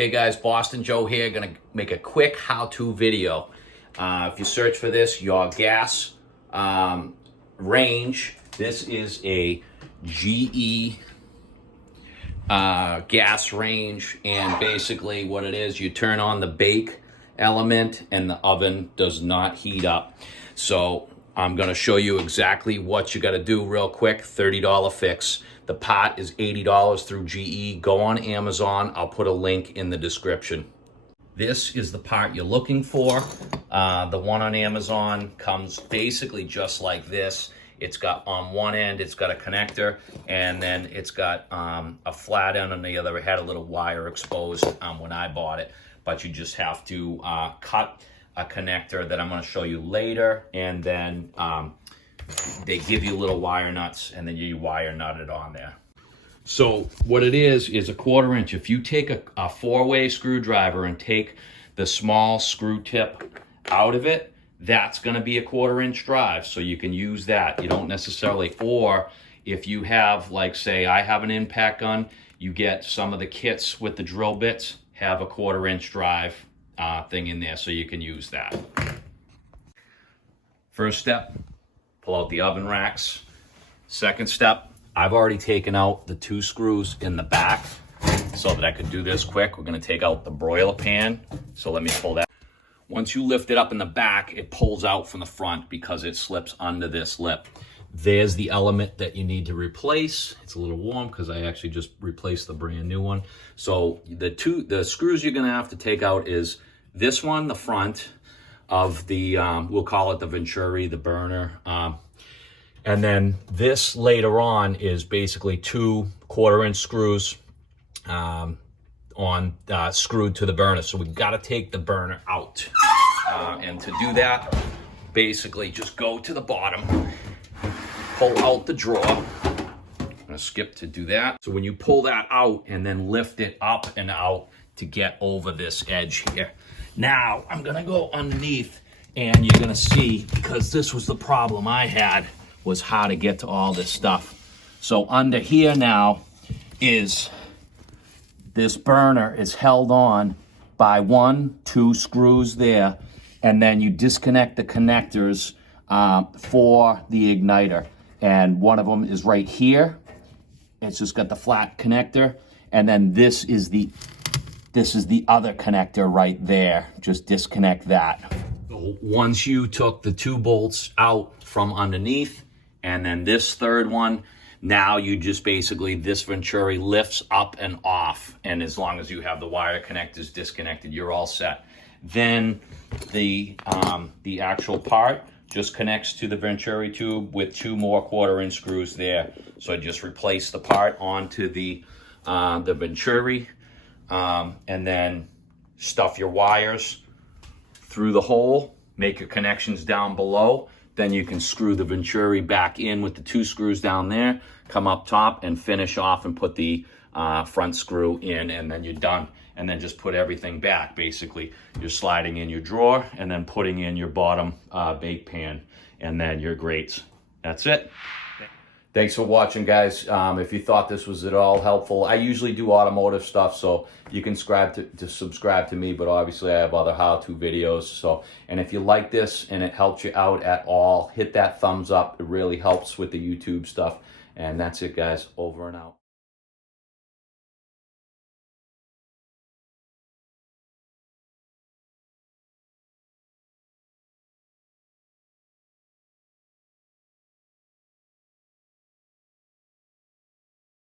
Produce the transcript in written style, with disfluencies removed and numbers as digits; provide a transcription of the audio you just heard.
Okay guys, Boston Joe here, gonna make a quick how-to video. If you search for this, your gas range, this is a GE gas range, and basically what it is, you turn on the bake element and the oven does not heat up. So I'm gonna show you exactly what you gotta do real quick. $30 fix. The pot is $80 through GE. Go on Amazon. I'll put a link in the description. This is the part you're looking for. The one on Amazon comes basically just like this. It's got on one end, it's got a connector, and then it's got a flat end on the other. It had a little wire exposed when I bought it, but you just have to cut a connector that I'm going to show you later, and then they give you little wire nuts, and then you wire nut it on there. So what it is a 1/4 inch. If you take a 4-way screwdriver and take the small screw tip out of it, that's going to be a 1/4 inch drive. So you can use that. You don't necessarily, or if you have, like say I have an impact gun, you get some of the kits with the drill bits, have a 1/4 inch drive thing in there, so you can use that. First step, pull out the oven racks. Second step, I've already taken out the 2 screws in the back so that I could do this quick. We're gonna take out the broiler pan. So let me pull that. Once you lift it up in the back, it pulls out from the front because it slips under this lip. There's the element that you need to replace. It's a little warm because I actually just replaced the brand new one. So the screws you're gonna have to take out is this one, the front of the, we'll call it the Venturi, the burner. And then this later on is basically 2 1/4 inch screws screwed to the burner. So we've got to take the burner out. And to do that, basically just go to the bottom, pull out the drawer. I'm gonna skip to do that. So when you pull that out and then lift it up and out to get over this edge here. Now I'm gonna go underneath and you're gonna see, because this was the problem I had, was how to get to all this stuff. So under here now is this burner is held on by 1, 2 screws there, and then you disconnect the connectors for the igniter. And one of them is right here. It's just got the flat connector, and then this is the other connector right there. Just disconnect that. Once you took the 2 bolts out from underneath, and then this third one, now you just basically, this Venturi lifts up and off, and as long as you have the wire connectors disconnected, you're all set. Then the actual part just connects to the Venturi tube with 2 more 1/4 inch screws there. So just replace the part onto the Venturi, and then stuff your wires through the hole, make your connections down below. Then you can screw the Venturi back in with the 2 screws down there, come up top and finish off and put the front screw in, and then you're done. And then just put everything back. Basically, you're sliding in your drawer and then putting in your bottom bake pan, and then your grates. That's it. Thanks for watching, guys. If you thought this was at all helpful, I usually do automotive stuff, so you can subscribe to me, but obviously I have other how-to videos. So, and if you like this and it helps you out at all, hit that thumbs up. It really helps with the YouTube stuff. And that's it, guys. Over and out.